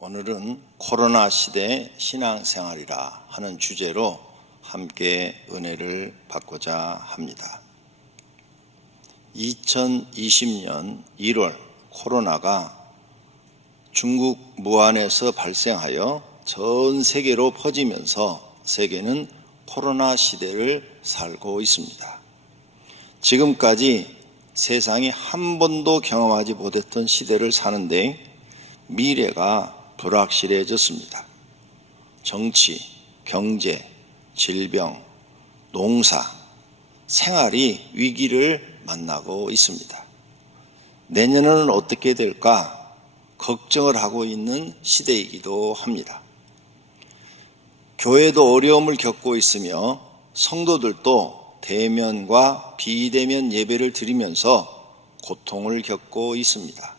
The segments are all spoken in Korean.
오늘은 코로나 시대 신앙생활이라 하는 주제로 함께 은혜를 받고자 합니다. 2020년 1월 코로나가 중국 무안에서 발생하여 전 세계로 퍼지면서 세계는 코로나 시대를 살고 있습니다. 지금까지 세상이 한 번도 경험하지 못했던 시대를 사는데 미래가 불확실해졌습니다. 정치, 경제, 질병, 농사, 생활이 위기를 만나고 있습니다. 내년에는 어떻게 될까 걱정을 하고 있는 시대이기도 합니다. 교회도 어려움을 겪고 있으며 성도들도 대면과 비대면 예배를 드리면서 고통을 겪고 있습니다.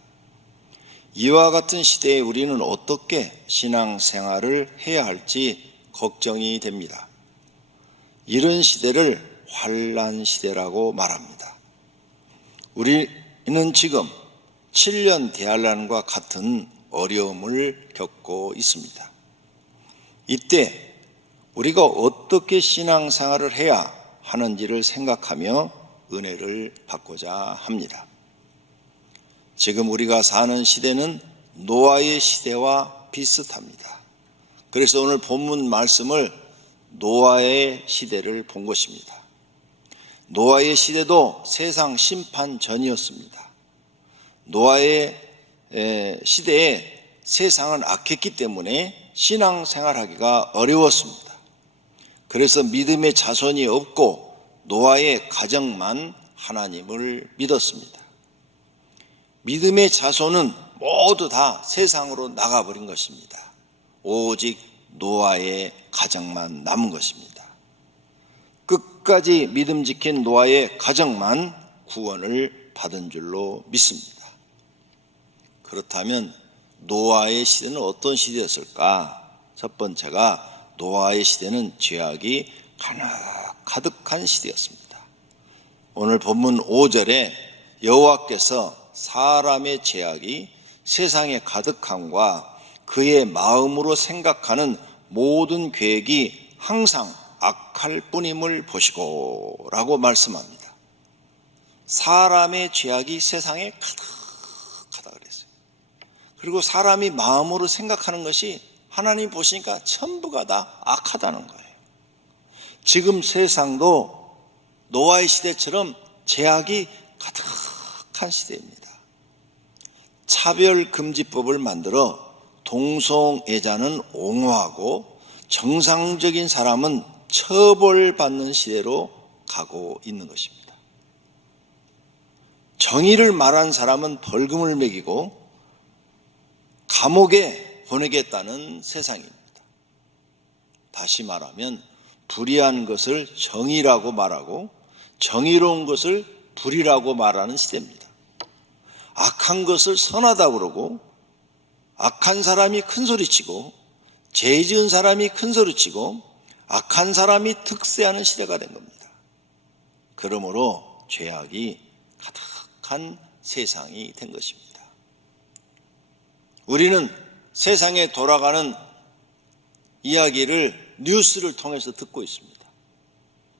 이와 같은 시대에 우리는 어떻게 신앙생활을 해야 할지 걱정이 됩니다. 이런 시대를 환난 시대라고 말합니다. 우리는 지금 7년 대환란과 같은 어려움을 겪고 있습니다. 이때 우리가 어떻게 신앙생활을 해야 하는지를 생각하며 은혜를 받고자 합니다. 지금 우리가 사는 시대는 노아의 시대와 비슷합니다. 그래서 오늘 본문 말씀을 노아의 시대를 본 것입니다. 노아의 시대도 세상 심판 전이었습니다. 노아의 시대에 세상은 악했기 때문에 신앙생활하기가 어려웠습니다. 그래서 믿음의 자손이 없고 노아의 가정만 하나님을 믿었습니다. 믿음의 자손은 모두 다 세상으로 나가버린 것입니다. 오직 노아의 가정만 남은 것입니다. 끝까지 믿음 지킨 노아의 가정만 구원을 받은 줄로 믿습니다. 그렇다면 노아의 시대는 어떤 시대였을까? 첫 번째가 노아의 시대는 죄악이 가득한 시대였습니다. 오늘 본문 5절에 여호와께서 사람의 죄악이 세상에 가득함과 그의 마음으로 생각하는 모든 계획이 항상 악할 뿐임을 보시고 라고 말씀합니다. 사람의 죄악이 세상에 가득하다 그랬어요. 그리고 사람이 마음으로 생각하는 것이 하나님 보시니까 전부가 다 악하다는 거예요. 지금 세상도 노아의 시대처럼 죄악이 가득한 시대입니다. 차별금지법을 만들어 동성애자는 옹호하고 정상적인 사람은 처벌받는 시대로 가고 있는 것입니다. 정의를 말한 사람은 벌금을 매기고 감옥에 보내겠다는 세상입니다. 다시 말하면 불의한 것을 정의라고 말하고 정의로운 것을 불의라고 말하는 시대입니다. 악한 것을 선하다고 그러고 악한 사람이 큰소리치고 죄 지은 사람이 큰소리치고 악한 사람이 득세하는 시대가 된 겁니다. 그러므로 죄악이 가득한 세상이 된 것입니다. 우리는 세상에 돌아가는 이야기를 뉴스를 통해서 듣고 있습니다.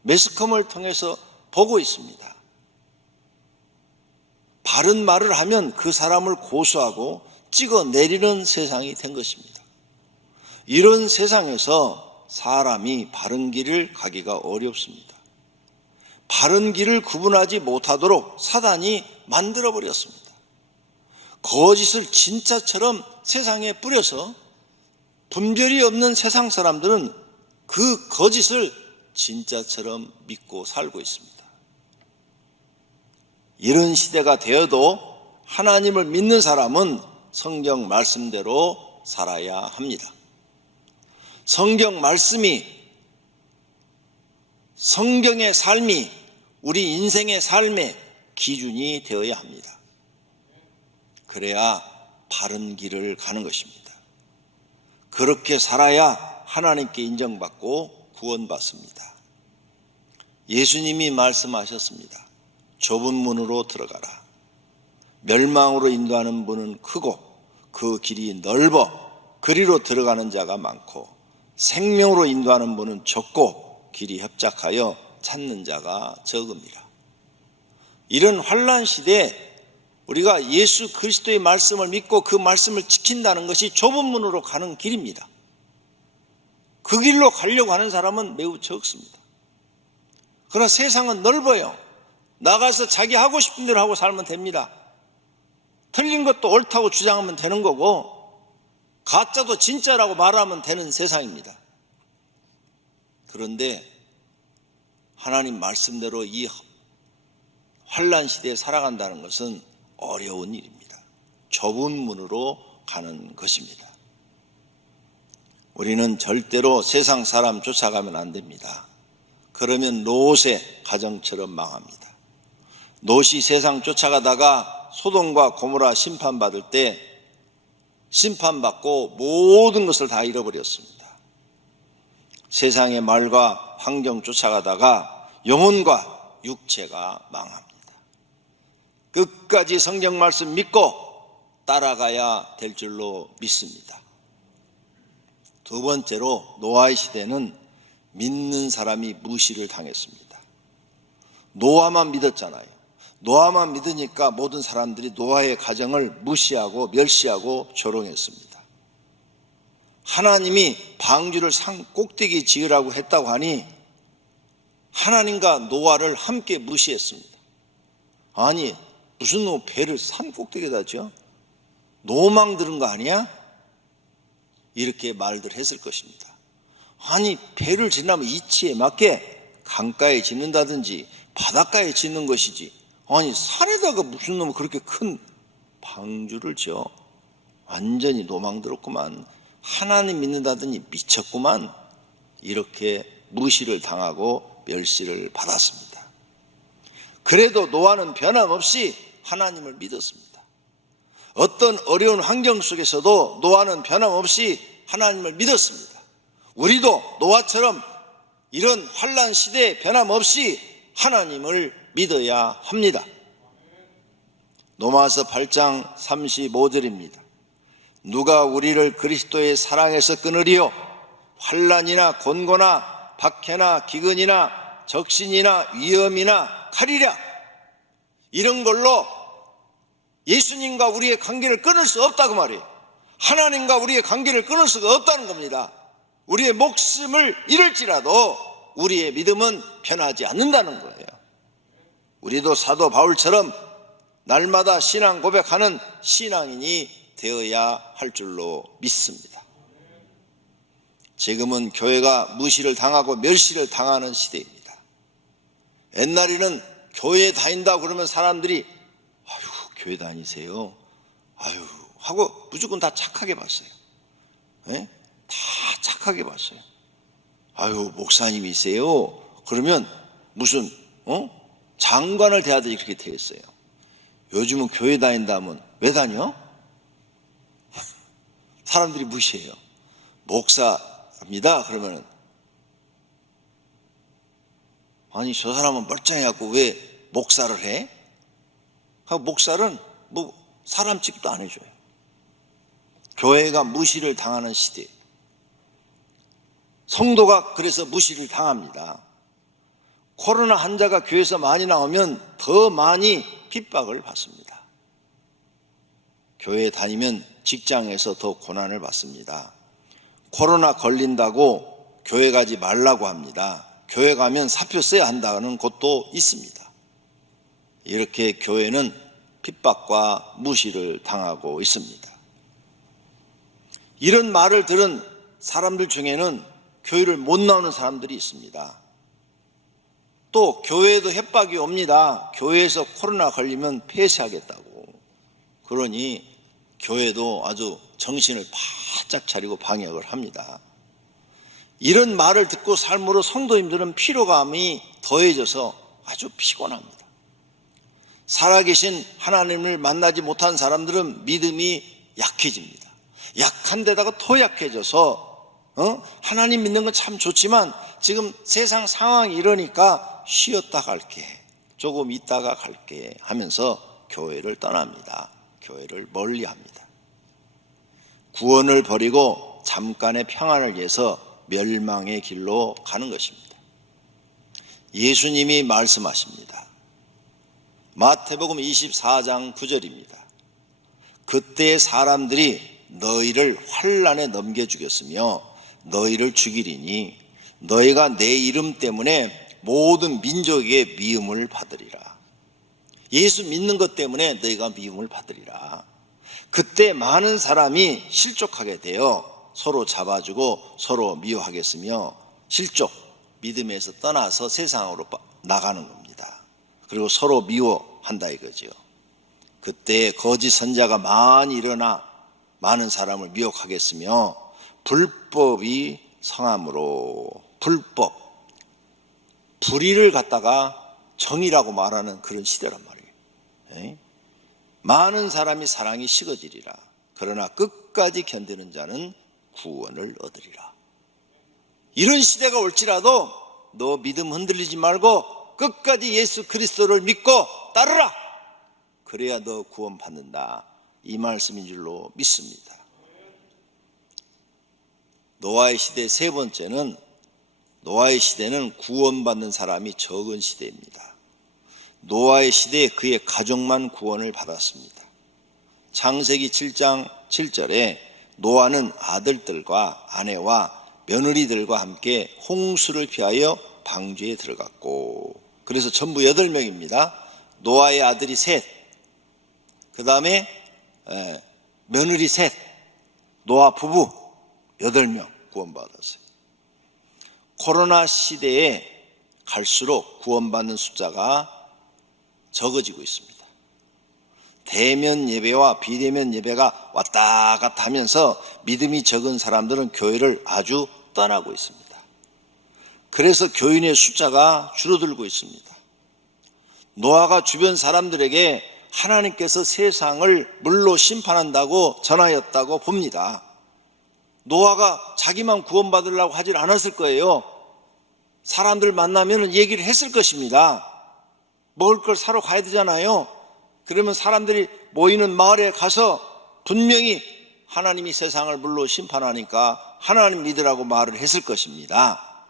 매스컴을 통해서 보고 있습니다. 바른 말을 하면 그 사람을 고소하고 찍어내리는 세상이 된 것입니다. 이런 세상에서 사람이 바른 길을 가기가 어렵습니다. 바른 길을 구분하지 못하도록 사단이 만들어버렸습니다. 거짓을 진짜처럼 세상에 뿌려서 분별이 없는 세상 사람들은 그 거짓을 진짜처럼 믿고 살고 있습니다. 이런 시대가 되어도 하나님을 믿는 사람은 성경 말씀대로 살아야 합니다. 성경 말씀이, 성경의 삶이 우리 인생의 삶의 기준이 되어야 합니다. 그래야 바른 길을 가는 것입니다. 그렇게 살아야 하나님께 인정받고 구원받습니다. 예수님이 말씀하셨습니다. 좁은 문으로 들어가라. 멸망으로 인도하는 문은 크고 그 길이 넓어 그리로 들어가는 자가 많고 생명으로 인도하는 분은 적고 길이 협착하여 찾는 자가 적음이라. 이런 환난 시대에 우리가 예수 그리스도의 말씀을 믿고 그 말씀을 지킨다는 것이 좁은 문으로 가는 길입니다. 그 길로 가려고 하는 사람은 매우 적습니다. 그러나 세상은 넓어요. 나가서 자기 하고 싶은 대로 하고 살면 됩니다. 틀린 것도 옳다고 주장하면 되는 거고 가짜도 진짜라고 말하면 되는 세상입니다. 그런데 하나님 말씀대로 이 환난 시대에 살아간다는 것은 어려운 일입니다. 좁은 문으로 가는 것입니다. 우리는 절대로 세상 사람 쫓아가면 안 됩니다. 그러면 롯의 가정처럼 망합니다. 롯이 세상 쫓아가다가 소돔과 고모라 심판받을 때 심판받고 모든 것을 다 잃어버렸습니다. 세상의 말과 환경 쫓아가다가 영혼과 육체가 망합니다. 끝까지 성경 말씀 믿고 따라가야 될 줄로 믿습니다. 두 번째로 노아의 시대는 믿는 사람이 무시를 당했습니다. 노아만 믿었잖아요. 노아만 믿으니까 모든 사람들이 노아의 가정을 무시하고 멸시하고 조롱했습니다. 하나님이 방주를 산 꼭대기에 지으라고 했다고 하니 하나님과 노아를 함께 무시했습니다. 아니 무슨 너 배를 산 꼭대기에다 지어? 노망 들은 거 아니야? 이렇게 말들 했을 것입니다. 아니 배를 지나면 이치에 맞게 강가에 짓는다든지 바닷가에 짓는 것이지 아니 산에다가 무슨 놈은 그렇게 큰 방주를 지어? 완전히 노망 들었구만. 하나님 믿는다더니 미쳤구만. 이렇게 무시를 당하고 멸시를 받았습니다. 그래도 노아는 변함없이 하나님을 믿었습니다. 어떤 어려운 환경 속에서도 노아는 변함없이 하나님을 믿었습니다. 우리도 노아처럼 이런 환난 시대에 변함없이 하나님을 믿어야 합니다. 로마서 8장 35절입니다. 누가 우리를 그리스도의 사랑에서 끊으리요? 환난이나 곤고나 박해나 기근이나 적신이나 위험이나 칼이랴. 이런 걸로 예수님과 우리의 관계를 끊을 수 없다고 말이에요. 하나님과 우리의 관계를 끊을 수가 없다는 겁니다. 우리의 목숨을 잃을지라도 우리의 믿음은 변하지 않는다는 거예요. 우리도 사도 바울처럼 날마다 신앙 고백하는 신앙인이 되어야 할 줄로 믿습니다. 지금은 교회가 무시를 당하고 멸시를 당하는 시대입니다. 옛날에는 교회 다닌다고 그러면 사람들이 아유 교회 다니세요? 아유 하고 무조건 다 착하게 봤어요. 네? 다 착하게 봤어요. 아유 목사님이세요? 그러면 무슨 장관을 대하듯이 그렇게 대했어요. 요즘은 교회 다닌다면 왜 다녀? 사람들이 무시해요. 목사입니다. 그러면은 아니 저 사람은 멀쩡해갖고 왜 목사를 해? 하고 목사는 뭐 사람 취급도 안 해줘요. 교회가 무시를 당하는 시대. 성도가 그래서 무시를 당합니다. 코로나 환자가 교회에서 많이 나오면 더 많이 핍박을 받습니다. 교회에 다니면 직장에서 더 고난을 받습니다. 코로나 걸린다고 교회 가지 말라고 합니다. 교회 가면 사표 써야 한다는 곳도 있습니다. 이렇게 교회는 핍박과 무시를 당하고 있습니다. 이런 말을 들은 사람들 중에는 교회를 못 나오는 사람들이 있습니다. 또 교회에도 협박이 옵니다. 교회에서 코로나 걸리면 폐쇄하겠다고. 그러니 교회도 아주 정신을 바짝 차리고 방역을 합니다. 이런 말을 듣고 삶으로 성도님들은 피로감이 더해져서 아주 피곤합니다. 살아계신 하나님을 만나지 못한 사람들은 믿음이 약해집니다. 약한 데다가 더 약해져서 하나님 믿는 건 참 좋지만 지금 세상 상황이 이러니까 쉬었다 갈게, 조금 있다가 갈게 하면서 교회를 떠납니다. 교회를 멀리합니다. 구원을 버리고 잠깐의 평안을 위해서 멸망의 길로 가는 것입니다. 예수님이 말씀하십니다. 마태복음 24장 9절입니다. 그때 사람들이 너희를 환난에 넘겨주겠으며 너희를 죽이리니 너희가 내 이름 때문에 모든 민족에게 미움을 받으리라. 예수 믿는 것 때문에 너희가 미움을 받으리라. 그때 많은 사람이 실족하게 되어 서로 잡아주고 서로 미워하겠으며 실족, 믿음에서 떠나서 세상으로 나가는 겁니다. 그리고 서로 미워한다 이거죠. 그때 거짓 선자가 많이 일어나 많은 사람을 미혹하겠으며 불법이 성함으로 불법, 불의를 갖다가 정의라고 말하는 그런 시대란 말이에요. 많은 사람이 사랑이 식어지리라. 그러나 끝까지 견디는 자는 구원을 얻으리라. 이런 시대가 올지라도 너 믿음 흔들리지 말고 끝까지 예수 그리스도를 믿고 따르라. 그래야 너 구원 받는다. 이 말씀인 줄로 믿습니다. 노아의 시대 세 번째는, 노아의 시대는 구원받는 사람이 적은 시대입니다. 노아의 시대에 그의 가족만 구원을 받았습니다. 창세기 7장 7절에 노아는 아들들과 아내와 며느리들과 함께 홍수를 피하여 방주에 들어갔고, 그래서 전부 8명입니다. 노아의 아들이 셋, 그 다음에 며느리 셋, 노아 부부 8명 구원받았어요. 코로나 시대에 갈수록 구원받는 숫자가 적어지고 있습니다. 대면 예배와 비대면 예배가 왔다 갔다 하면서 믿음이 적은 사람들은 교회를 아주 떠나고 있습니다. 그래서 교인의 숫자가 줄어들고 있습니다. 노아가 주변 사람들에게 하나님께서 세상을 물로 심판한다고 전하였다고 봅니다. 노아가 자기만 구원받으려고 하질 않았을 거예요. 사람들 만나면 얘기를 했을 것입니다. 먹을 걸 사러 가야 되잖아요. 그러면 사람들이 모이는 마을에 가서 분명히 하나님이 세상을 물로 심판하니까 하나님 믿으라고 말을 했을 것입니다.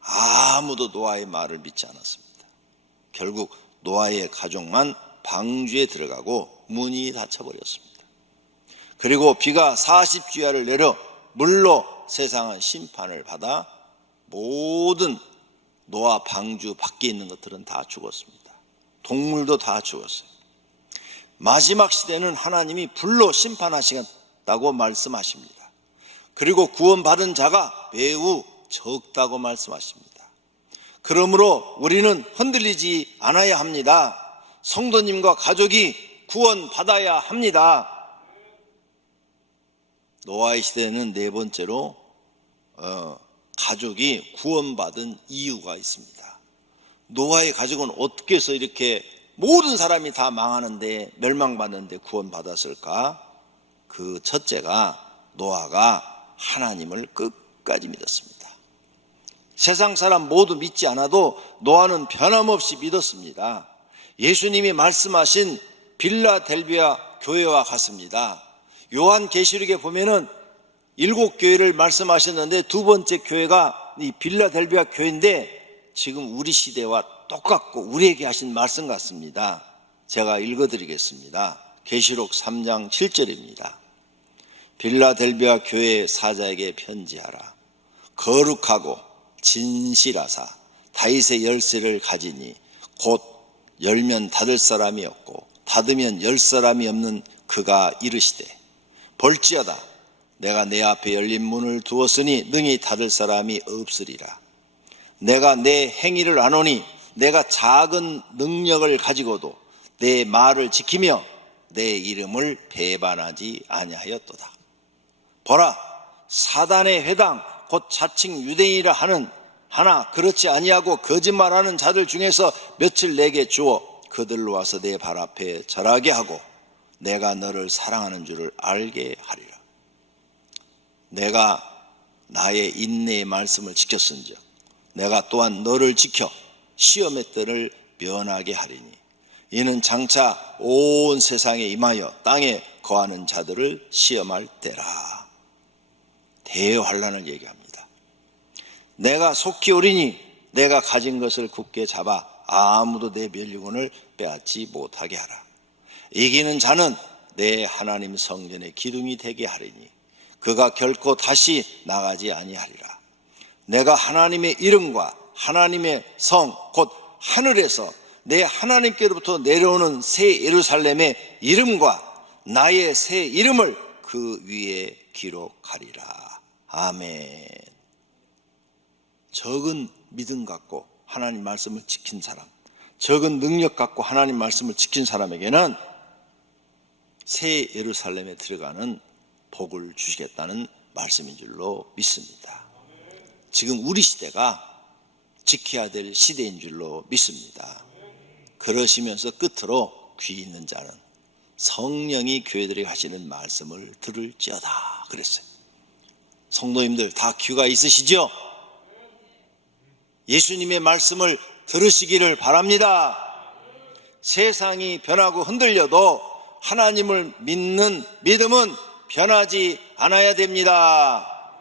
아무도 노아의 말을 믿지 않았습니다. 결국 노아의 가족만 방주에 들어가고 문이 닫혀버렸습니다. 그리고 비가 40주야를 내려 물로 세상은 심판을 받아 모든 노아 방주 밖에 있는 것들은 다 죽었습니다. 동물도 다 죽었어요. 마지막 시대는 하나님이 불로 심판하시겠다고 말씀하십니다. 그리고 구원받은 자가 매우 적다고 말씀하십니다. 그러므로 우리는 흔들리지 않아야 합니다. 성도님과 가족이 구원받아야 합니다. 노아의 시대는 네 번째로 가족이 구원받은 이유가 있습니다. 노아의 가족은 어떻게 해서 이렇게 모든 사람이 다 망하는데 멸망받는데 구원받았을까? 그 첫째가 노아가 하나님을 끝까지 믿었습니다. 세상 사람 모두 믿지 않아도 노아는 변함없이 믿었습니다. 예수님이 말씀하신 빌라델비아 교회와 같습니다. 요한계시록에 보면은 7교회를 말씀하셨는데 두 번째 교회가 이 빌라델비아 교회인데 지금 우리 시대와 똑같고 우리에게 하신 말씀 같습니다. 제가 읽어드리겠습니다. 계시록 3장 7절입니다. 빌라델비아 교회 사자에게 편지하라. 거룩하고 진실하사 다윗의 열쇠를 가지니 곧 열면 닫을 사람이 없고 닫으면 열 사람이 없는 그가 이르시되 볼지어다 내가 내 앞에 열린 문을 두었으니 능히 닫을 사람이 없으리라. 내가 내 행위를 아노니 내가 작은 능력을 가지고도 내 말을 지키며 내 이름을 배반하지 아니하였도다. 보라, 사단의 회당 곧 자칭 유대인이라 하는 하나 그렇지 아니하고 거짓말하는 자들 중에서 며칠 내게 주어 그들로 와서 내 발 앞에 절하게 하고 내가 너를 사랑하는 줄을 알게 하리라. 내가 나의 인내의 말씀을 지켰은즉 내가 또한 너를 지켜 시험의 때를 면하게 하리니 이는 장차 온 세상에 임하여 땅에 거하는 자들을 시험할 때라. 대환란을 얘기합니다. 내가 속히 오리니 내가 가진 것을 굳게 잡아 아무도 내 멸류관을 빼앗지 못하게 하라. 이기는 자는 내 하나님 성전의 기둥이 되게 하리니 그가 결코 다시 나가지 아니하리라. 내가 하나님의 이름과 하나님의 성 곧 하늘에서 내 하나님께로부터 내려오는 새 예루살렘의 이름과 나의 새 이름을 그 위에 기록하리라. 아멘. 적은 믿음 갖고 하나님 말씀을 지킨 사람, 적은 능력 갖고 하나님 말씀을 지킨 사람에게는 새 예루살렘에 들어가는 복을 주시겠다는 말씀인 줄로 믿습니다. 지금 우리 시대가 지켜야 될 시대인 줄로 믿습니다. 그러시면서 끝으로 귀 있는 자는 성령이 교회들에게 하시는 말씀을 들을지어다 그랬어요. 성도님들 다 귀가 있으시죠? 예수님의 말씀을 들으시기를 바랍니다. 세상이 변하고 흔들려도 하나님을 믿는 믿음은 변하지 않아야 됩니다.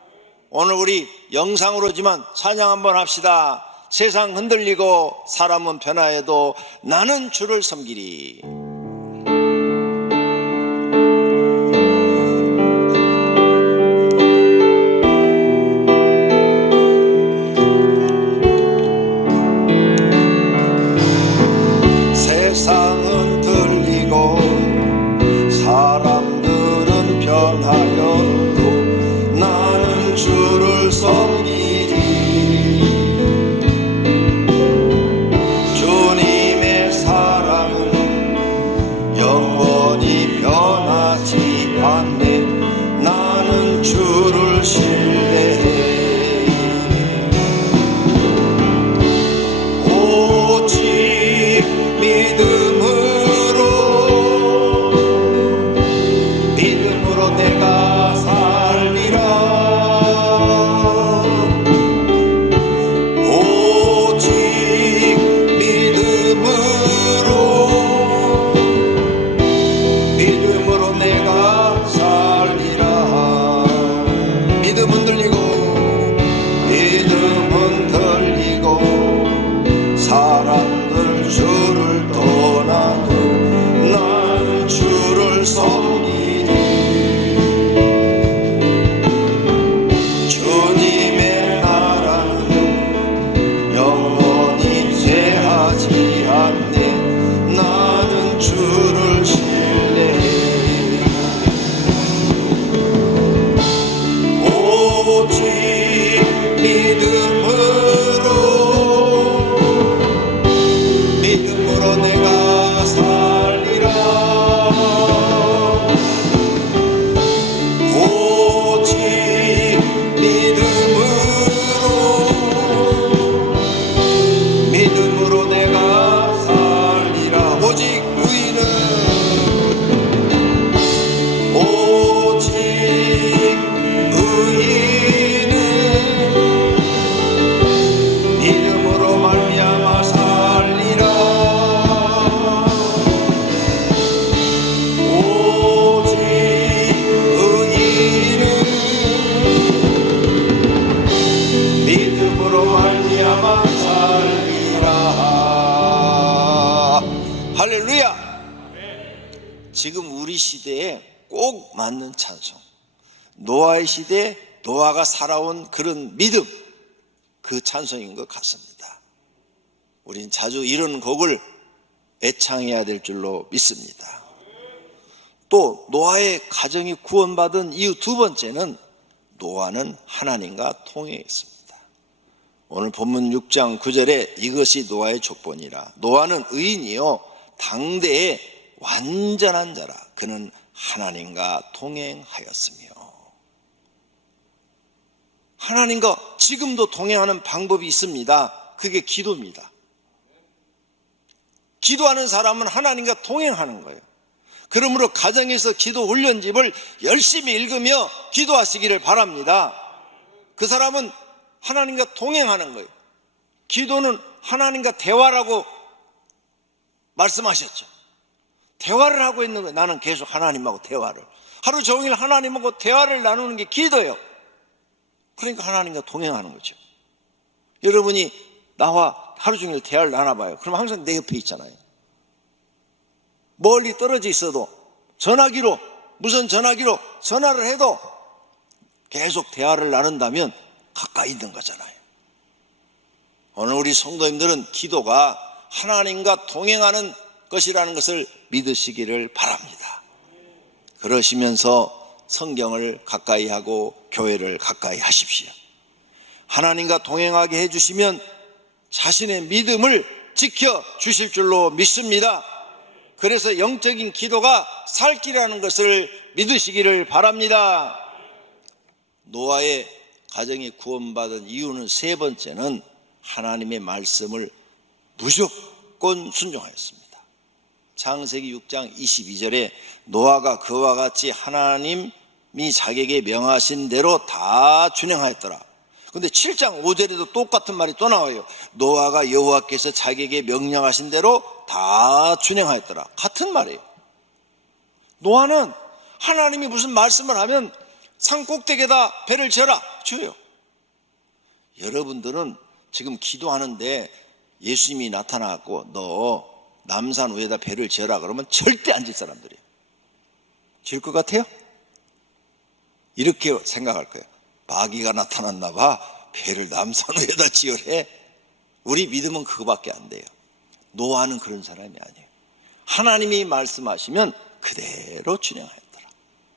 오늘 우리 영상으로지만 찬양 한번 합시다. 세상 흔들리고 사람은 변화해도 나는 주를 섬기리. 세상은 들리고 사람들은 변하여도 나는 주를 섬기리. 주님의 사랑은 영원히 변하지 않네. 나는 주를 신뢰해. 오직 믿음으로 내가 살리라. 오직 믿음으로 내가 살리라. 믿음은 들리고 사람들 주를 떠나도 나는 주를 섬기리. 주님의 나라는 영원히 쇠하지 않네. 나는 주를 신뢰해. 오직 믿음으로 내가 살리라. 오직 믿음으로 내가 살리라. 오직 의인은 믿음으로 말미암아 살리라. 오직 의인은 믿음으로 말미암아 살리라. 할렐루야. 지금 우리 시대에 꼭 맞는 찬송, 노아의 시대에 노아가 살아온 그런 믿음, 그 찬송인 것 같습니다. 우린 자주 이런 곡을 애창해야 될 줄로 믿습니다. 또 노아의 가정이 구원받은 이유 두 번째는 노아는 하나님과 통행했습니다. 오늘 본문 6장 9절에 이것이 노아의 족본이라. 노아는 의인이요 당대의 완전한 자라. 그는 하나님과 통행하였으며. 하나님과 지금도 동행하는 방법이 있습니다. 그게 기도입니다. 기도하는 사람은 하나님과 동행하는 거예요. 그러므로 가정에서 기도 훈련집을 열심히 읽으며 기도하시기를 바랍니다. 그 사람은 하나님과 동행하는 거예요. 기도는 하나님과 대화라고 말씀하셨죠. 대화를 하고 있는 거예요. 나는 계속 하나님하고 대화를. 하루 종일 하나님하고 대화를 나누는 게 기도예요. 그러니까 하나님과 동행하는 거죠. 여러분이 나와 하루 종일 대화를 나눠봐요. 그럼 항상 내 옆에 있잖아요. 멀리 떨어져 있어도 전화기로, 무선 전화기로 전화를 해도 계속 대화를 나눈다면 가까이 있는 거잖아요. 오늘 우리 성도님들은 기도가 하나님과 동행하는 것이라는 것을 믿으시기를 바랍니다. 그러시면서 성경을 가까이 하고 교회를 가까이 하십시오. 하나님과 동행하게 해주시면 자신의 믿음을 지켜주실 줄로 믿습니다. 그래서 영적인 기도가 살 길이라는 것을 믿으시기를 바랍니다. 노아의 가정이 구원받은 이유는 세 번째는 하나님의 말씀을 무조건 순종하였습니다. 창세기 6장 22절에 노아가 그와 같이 하나님이 자기에게 명하신 대로 다 준행하였더라. 근데 7장 5절에도 똑같은 말이 또 나와요. 노아가 여호와께서 자기에게 명령하신 대로 다 준행하였더라. 같은 말이에요. 노아는 하나님이 무슨 말씀을 하면 산 꼭대기에다 배를 지어라 줘요. 여러분들은 지금 기도하는데 예수님이 나타나고 너 남산 위에다 배를 지어라 그러면 절대 안 질 사람들이에요. 질 것 같아요? 이렇게 생각할 거예요. 마귀가 나타났나 봐. 배를 남산 위에다 지으래. 우리 믿음은 그거밖에 안 돼요. 노아는 그런 사람이 아니에요. 하나님이 말씀하시면 그대로 준행하였더라.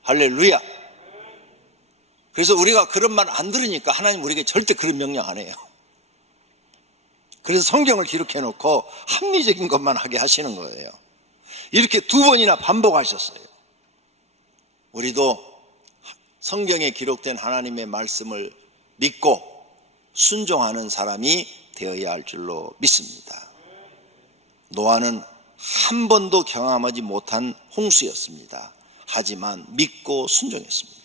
할렐루야. 그래서 우리가 그런 말 안 들으니까 하나님 우리에게 절대 그런 명령 안 해요. 그래서 성경을 기록해 놓고 합리적인 것만 하게 하시는 거예요. 이렇게 2번이나 반복하셨어요. 우리도 성경에 기록된 하나님의 말씀을 믿고 순종하는 사람이 되어야 할 줄로 믿습니다. 노아는 한 번도 경험하지 못한 홍수였습니다. 하지만 믿고 순종했습니다.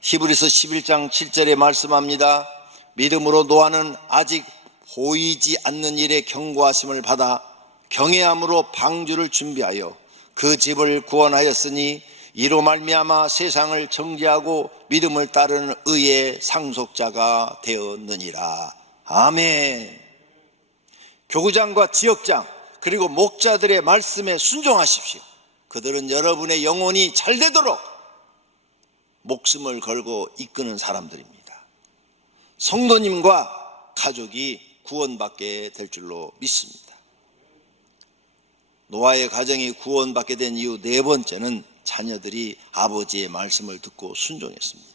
히브리서 11장 7절에 말씀합니다. 믿음으로 노아는 아직 보이지 않는 일에 경고하심을 받아 경외함으로 방주를 준비하여 그 집을 구원하였으니 이로 말미암아 세상을 정죄하고 믿음을 따르는 의의 상속자가 되었느니라. 아멘. 교구장과 지역장 그리고 목자들의 말씀에 순종하십시오. 그들은 여러분의 영혼이 잘 되도록 목숨을 걸고 이끄는 사람들입니다. 성도님과 가족이 구원받게 될 줄로 믿습니다. 노아의 가정이 구원받게 된 이유 네 번째는 자녀들이 아버지의 말씀을 듣고 순종했습니다.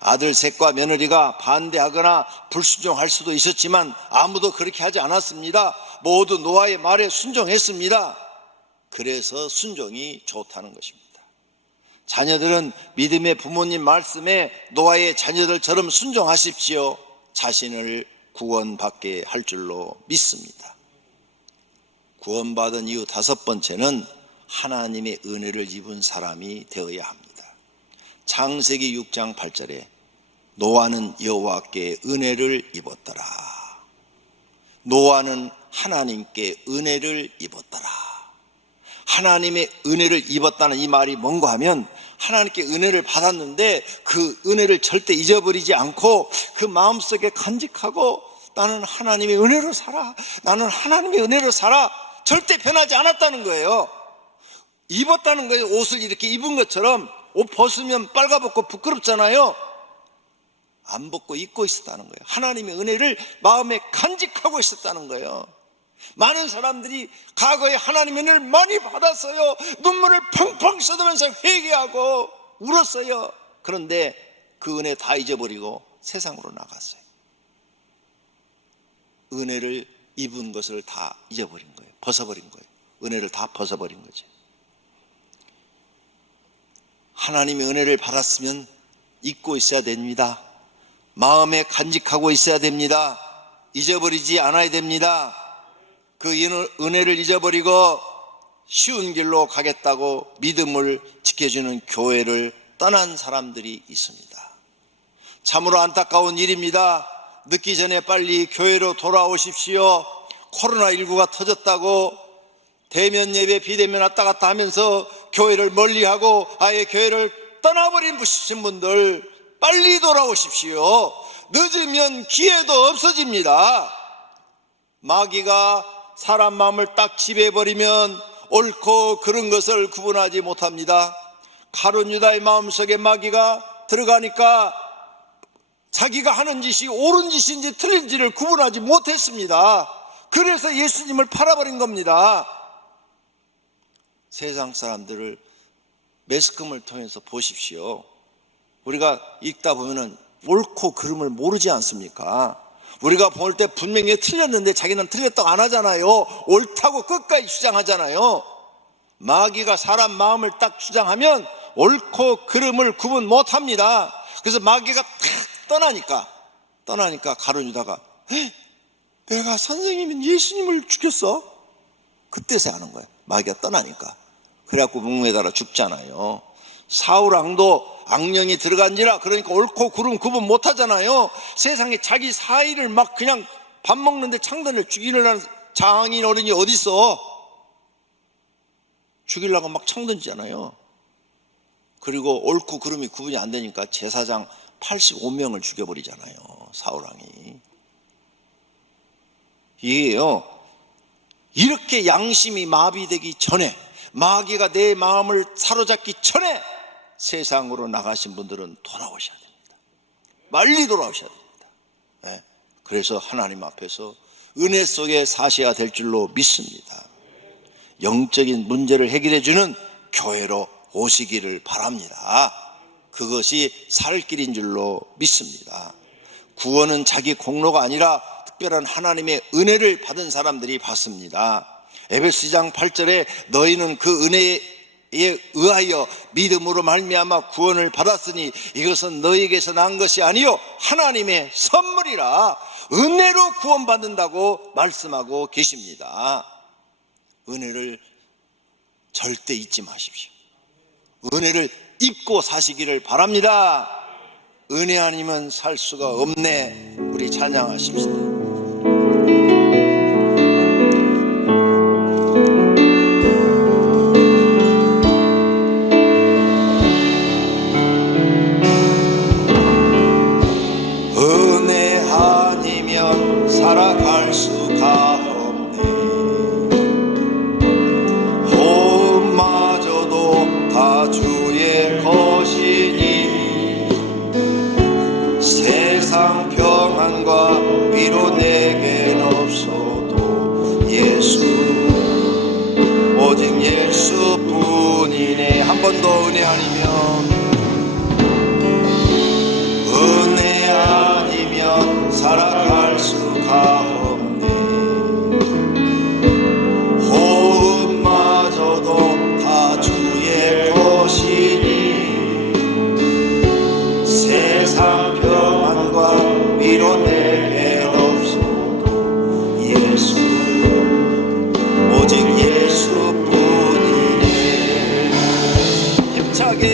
아들 셋과 며느리가 반대하거나 불순종할 수도 있었지만 아무도 그렇게 하지 않았습니다. 모두 노아의 말에 순종했습니다. 그래서 순종이 좋다는 것입니다. 자녀들은 믿음의 부모님 말씀에 노아의 자녀들처럼 순종하십시오. 자신을 구원받게 할 줄로 믿습니다. 구원받은 이유 5번째는 하나님의 은혜를 입은 사람이 되어야 합니다. 창세기 6장 8절에 노아는 여호와께 은혜를 입었더라. 노아는 하나님께 은혜를 입었더라. 하나님의 은혜를 입었다는 이 말이 뭔가 하면 하나님께 은혜를 받았는데 그 은혜를 절대 잊어버리지 않고 그 마음속에 간직하고 나는 하나님의 은혜로 살아. 나는 하나님의 은혜로 살아. 절대 변하지 않았다는 거예요. 입었다는 거예요. 옷을 이렇게 입은 것처럼 옷 벗으면 빨가벗고 부끄럽잖아요. 안 벗고 입고 있었다는 거예요. 하나님의 은혜를 마음에 간직하고 있었다는 거예요. 많은 사람들이 과거에 하나님의 은혜를 많이 받았어요. 눈물을 펑펑 쏟으면서 회개하고 울었어요. 그런데 그 은혜 다 잊어버리고 세상으로 나갔어요. 은혜를 입은 것을 다 잊어버린 거예요. 벗어버린 거예요. 은혜를 다 벗어버린 거죠. 하나님의 은혜를 받았으면 잊고 있어야 됩니다. 마음에 간직하고 있어야 됩니다. 잊어버리지 않아야 됩니다. 그 은혜를 잊어버리고 쉬운 길로 가겠다고 믿음을 지켜주는 교회를 떠난 사람들이 있습니다. 참으로 안타까운 일입니다. 늦기 전에 빨리 교회로 돌아오십시오. 코로나19가 터졌다고 대면 예배 비대면 왔다 갔다 하면서 교회를 멀리하고 아예 교회를 떠나버린 분들 빨리 돌아오십시오. 늦으면 기회도 없어집니다. 마귀가 사람 마음을 딱 지배해버리면 옳고 그른 것을 구분하지 못합니다. 가룟 유다의 마음속에 마귀가 들어가니까 자기가 하는 짓이 옳은 짓인지 틀린지를 구분하지 못했습니다. 그래서 예수님을 팔아버린 겁니다. 세상 사람들을 매스컴을 통해서 보십시오. 우리가 읽다 보면은 옳고 그름을 모르지 않습니까? 우리가 볼 때 분명히 틀렸는데 자기는 틀렸다고 안 하잖아요. 옳다고 끝까지 주장하잖아요. 마귀가 사람 마음을 딱 주장하면 옳고 그름을 구분 못합니다. 그래서 마귀가 탁 떠나니까 가룟 유다가 내가 선생님인 예수님을 죽였어? 그때서 하는 거예요. 마귀가 떠나니까. 그래갖고 묵매달아 죽잖아요. 사울왕도 악령이 들어간지라 그러니까 옳고 그름 구분 못하잖아요. 세상에 자기 사이를 막 그냥 밥 먹는데 창단을 죽이려는 장인 어른이 어디 있어? 죽이려고 막 창 던지잖아요. 그리고 옳고 그름이 구분이 안 되니까 제사장 85명을 죽여버리잖아요. 사울왕이. 이게요, 이렇게 양심이 마비되기 전에, 마귀가 내 마음을 사로잡기 전에 세상으로 나가신 분들은 돌아오셔야 됩니다. 빨리 돌아오셔야 됩니다. 네. 그래서 하나님 앞에서 은혜 속에 사셔야 될 줄로 믿습니다. 영적인 문제를 해결해 주는 교회로 오시기를 바랍니다. 그것이 살 길인 줄로 믿습니다. 구원은 자기 공로가 아니라 특별한 하나님의 은혜를 받은 사람들이 받습니다. 에베소 2장 8절에 너희는 그 은혜에 의하여 믿음으로 말미암아 구원을 받았으니 이것은 너희에게서 난 것이 아니요 하나님의 선물이라. 은혜로 구원받는다고 말씀하고 계십니다. 은혜를 절대 잊지 마십시오. 은혜를 입고 사시기를 바랍니다. 은혜 아니면 살 수가 없네. 우리 찬양하십시다. 은혜 아니면 살아갈 수가 없네. 호흡마저도 다 주의 것이니 세상 평안과 위로 내겐 없어도 예수 오직 예수뿐이네. 한 번 더 은혜 아니면 은혜 아니면 살아갈 수가 없네. 호흡마저도 다 주의 것이니 세상 평안과 위로 내겐 없어도 예수 오직 예수뿐이네. 힘차게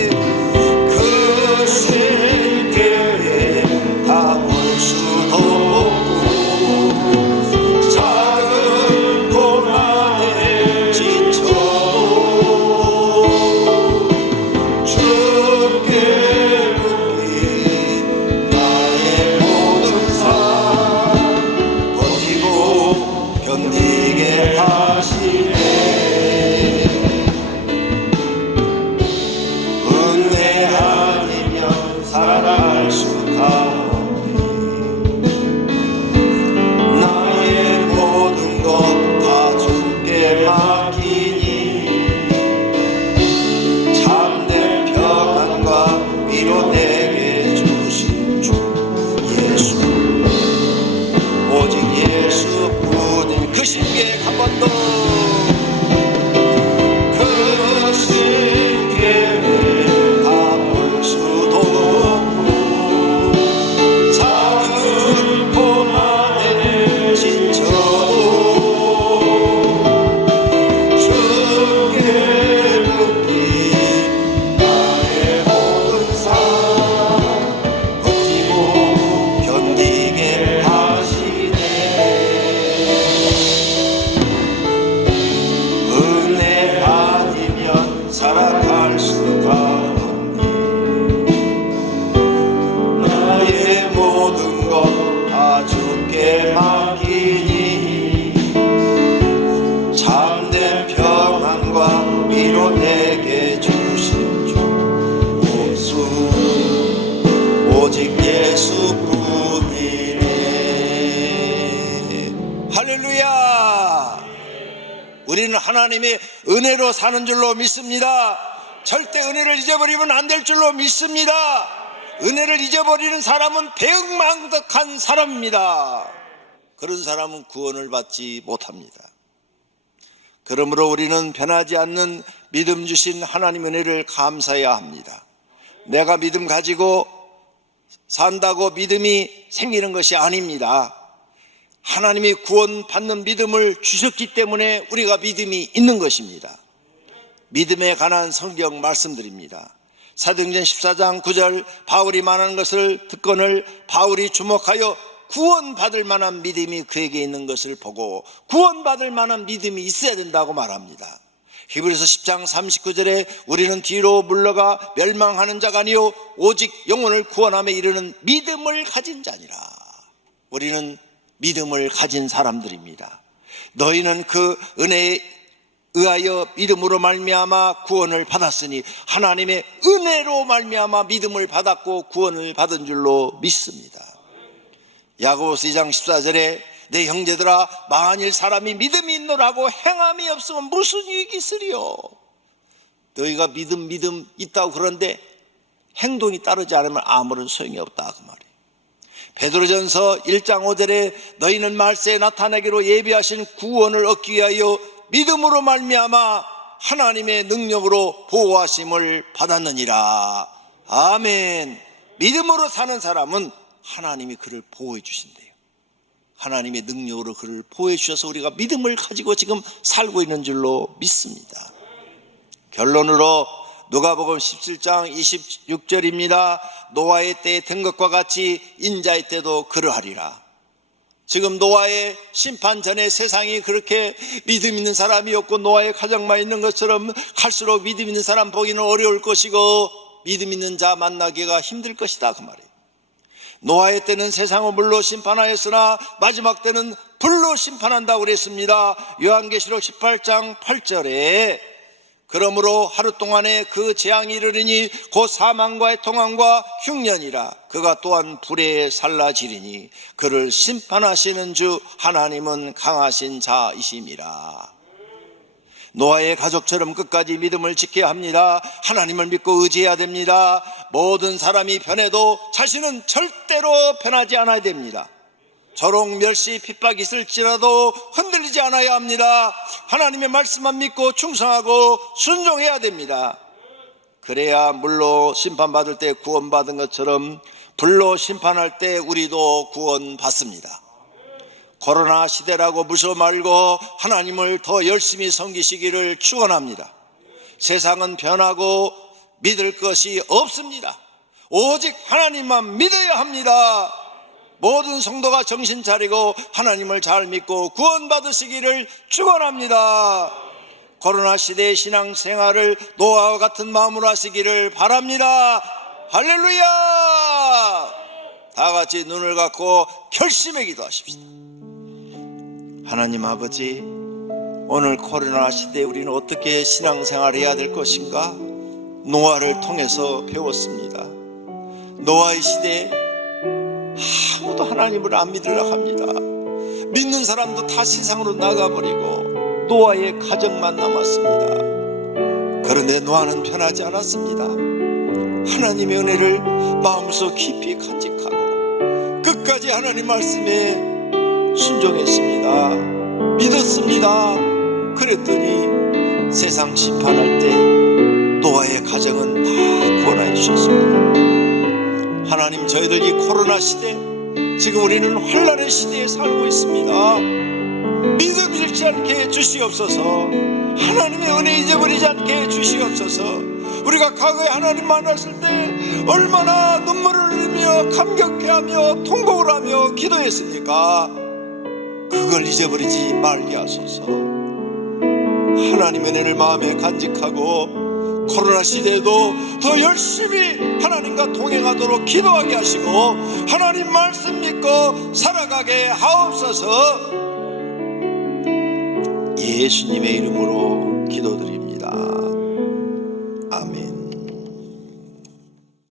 우리는 하나님의 은혜로 사는 줄로 믿습니다. 절대 은혜를 잊어버리면 안 될 줄로 믿습니다. 은혜를 잊어버리는 사람은 배은망덕한 사람입니다. 그런 사람은 구원을 받지 못합니다. 그러므로 우리는 변하지 않는 믿음 주신 하나님 은혜를 감사해야 합니다. 내가 믿음 가지고 산다고 믿음이 생기는 것이 아닙니다. 하나님이 구원받는 믿음을 주셨기 때문에 우리가 믿음이 있는 것입니다. 믿음에 관한 성경 말씀드립니다. 사도행전 14장 9절, 바울이 말하는 것을 듣거늘 바울이 주목하여 구원받을 만한 믿음이 그에게 있는 것을 보고 구원받을 만한 믿음이 있어야 된다고 말합니다. 히브리서 10장 39절에 우리는 뒤로 물러가 멸망하는 자가 아니요 오직 영혼을 구원함에 이르는 믿음을 가진 자니라. 우리는 믿음을 가진 사람들입니다. 너희는 그 은혜에 의하여 믿음으로 말미암아 구원을 받았으니 하나님의 은혜로 말미암아 믿음을 받았고 구원을 받은 줄로 믿습니다. 야고보서 2장 14절에 내 형제들아 만일 사람이 믿음이 있노라고 행함이 없으면 무슨 이익이 있으리요. 너희가 믿음 있다고 그러는데 행동이 따르지 않으면 아무런 소용이 없다 그 말이에요. 베드로전서 1장 5절에 너희는 말세에 나타내기로 예비하신 구원을 얻기 위하여 믿음으로 말미암아 하나님의 능력으로 보호하심을 받았느니라. 아멘. 믿음으로 사는 사람은 하나님이 그를 보호해 주신대요. 하나님의 능력으로 그를 보호해 주셔서 우리가 믿음을 가지고 지금 살고 있는 줄로 믿습니다. 결론으로 누가복음 17장 26절입니다. 노아의 때에 된 것과 같이 인자의 때도 그러하리라. 지금 노아의 심판 전에 세상이 그렇게 믿음 있는 사람이 없고 노아의 가정만 있는 것처럼 갈수록 믿음 있는 사람 보기는 어려울 것이고 믿음 있는 자 만나기가 힘들 것이다 그 말이에요. 노아의 때는 세상을 물로 심판하였으나 마지막 때는 불로 심판한다고 그랬습니다. 요한계시록 18장 8절에 그러므로 하루 동안에 그 재앙이 이르리니 곧 사망과의 통함과 흉년이라. 그가 또한 불에 살라지리니 그를 심판하시는 주 하나님은 강하신 자이심이라. 노아의 가족처럼 끝까지 믿음을 지켜야 합니다. 하나님을 믿고 의지해야 됩니다. 모든 사람이 변해도 자신은 절대로 변하지 않아야 됩니다. 조롱, 멸시, 핍박이 있을지라도 흔들리지 않아야 합니다. 하나님의 말씀만 믿고 충성하고 순종해야 됩니다. 그래야 물로 심판받을 때 구원받은 것처럼 불로 심판할 때 우리도 구원받습니다. 코로나 시대라고 무서워 말고 하나님을 더 열심히 섬기시기를 축원합니다. 세상은 변하고 믿을 것이 없습니다. 오직 하나님만 믿어야 합니다. 모든 성도가 정신 차리고 하나님을 잘 믿고 구원받으시기를 축원합니다. 코로나 시대의 신앙생활을 노아와 같은 마음으로 하시기를 바랍니다. 할렐루야! 다 같이 눈을 감고 결심의 기도하십시다. 하나님 아버지, 오늘 코로나 시대에 우리는 어떻게 신앙생활을 해야 될 것인가? 노아를 통해서 배웠습니다. 노아의 시대에 아무도 하나님을 안 믿으려고 합니다. 믿는 사람도 다 세상으로 나가버리고 노아의 가정만 남았습니다. 그런데 노아는 변하지 않았습니다. 하나님의 은혜를 마음속 깊이 간직하고 끝까지 하나님 말씀에 순종했습니다. 믿었습니다. 그랬더니 세상 심판할 때 노아의 가정은 다 구원하여 주셨습니다. 하나님, 저희들 이 코로나 시대, 지금 우리는 환난의 시대에 살고 있습니다. 믿음 잃지 않게 해주시옵소서. 하나님의 은혜 잊어버리지 않게 해주시옵소서. 우리가 과거에 하나님 만났을 때 얼마나 눈물을 흘리며 감격해하며 통곡을 하며 기도했습니까? 그걸 잊어버리지 말게 하소서. 하나님의 은혜를 마음에 간직하고 코로나 시대에도 더 열심히 하나님과 동행하도록 기도하게 하시고 하나님 말씀 믿고 살아가게 하옵소서. 예수님의 이름으로 기도드립니다.